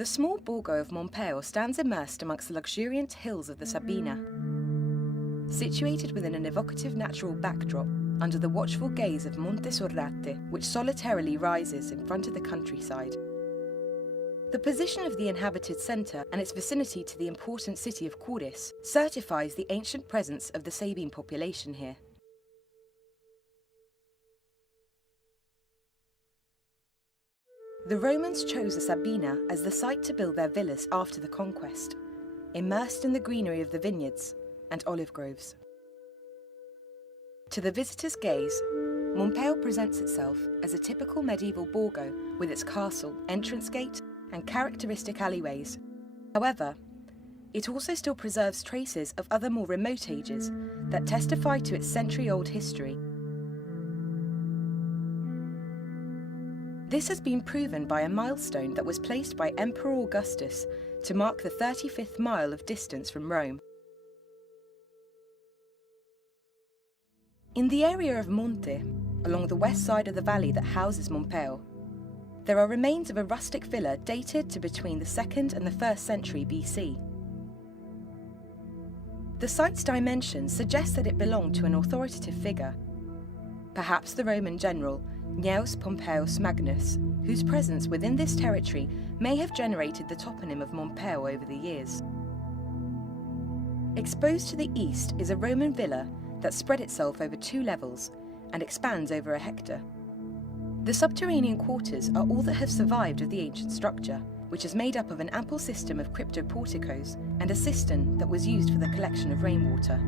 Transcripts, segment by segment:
The small borgo of Mompeo stands immersed amongst the luxuriant hills of the Sabina. Situated within an evocative natural backdrop, under the watchful gaze of Monte Sorrate, which solitarily rises in front of the countryside. The position of the inhabited centre and its vicinity to the important city of Cures certifies the ancient presence of the Sabine population here. The Romans chose the Sabina as the site to build their villas after the conquest, immersed in the greenery of the vineyards and olive groves. To the visitor's gaze, Mompeo presents itself as a typical medieval borgo with its castle, entrance gate, and characteristic alleyways. However, it also still preserves traces of other more remote ages that testify to its century-old history. This has been proven by a milestone that was placed by Emperor Augustus to mark the 35th mile of distance from Rome. In the area of Monte, along the west side of the valley that houses Mompeo, there are remains of a rustic villa dated to between the 2nd and the 1st century BC. The site's dimensions suggest that it belonged to an authoritative figure, perhaps the Roman general Gnaeus Pompeius Magnus, whose presence within this territory may have generated the toponym of Mompeo over the years. Exposed to the east is a Roman villa that spread itself over 2 levels and expands over a hectare. The subterranean quarters are all that have survived of the ancient structure, which is made up of an ample system of crypto-porticos and a cistern that was used for the collection of rainwater.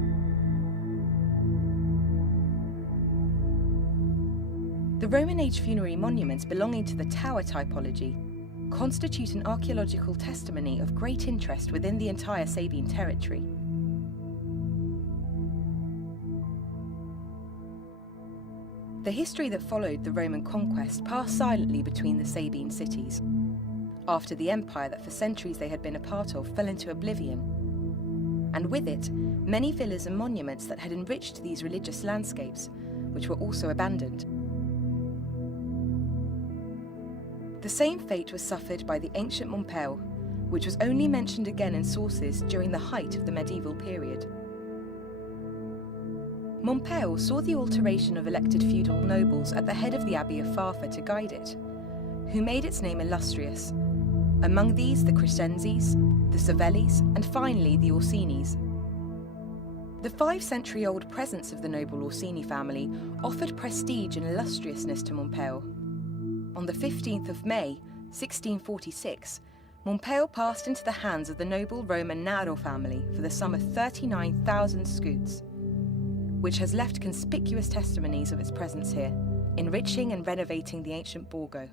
The Roman age funerary monuments belonging to the tower typology constitute an archaeological testimony of great interest within the entire Sabine territory. The history that followed the Roman conquest passed silently between the Sabine cities, after the empire that for centuries they had been a part of fell into oblivion, and with it, many villas and monuments that had enriched these religious landscapes, which were also abandoned. The same fate was suffered by the ancient Mompeo, which was only mentioned again in sources during the height of the medieval period. Mompeo saw the alteration of elected feudal nobles at the head of the Abbey of Farfa to guide it, who made its name illustrious, among these the Crescenses, the Savellis, and finally the Orsinis. The 5-century-old presence of the noble Orsini family offered prestige and illustriousness to Mompeo. On the 15th of May, 1646, Mompeo passed into the hands of the noble Roman Naro family for the sum of 39,000 scutes, which has left conspicuous testimonies of its presence here, enriching and renovating the ancient borgo.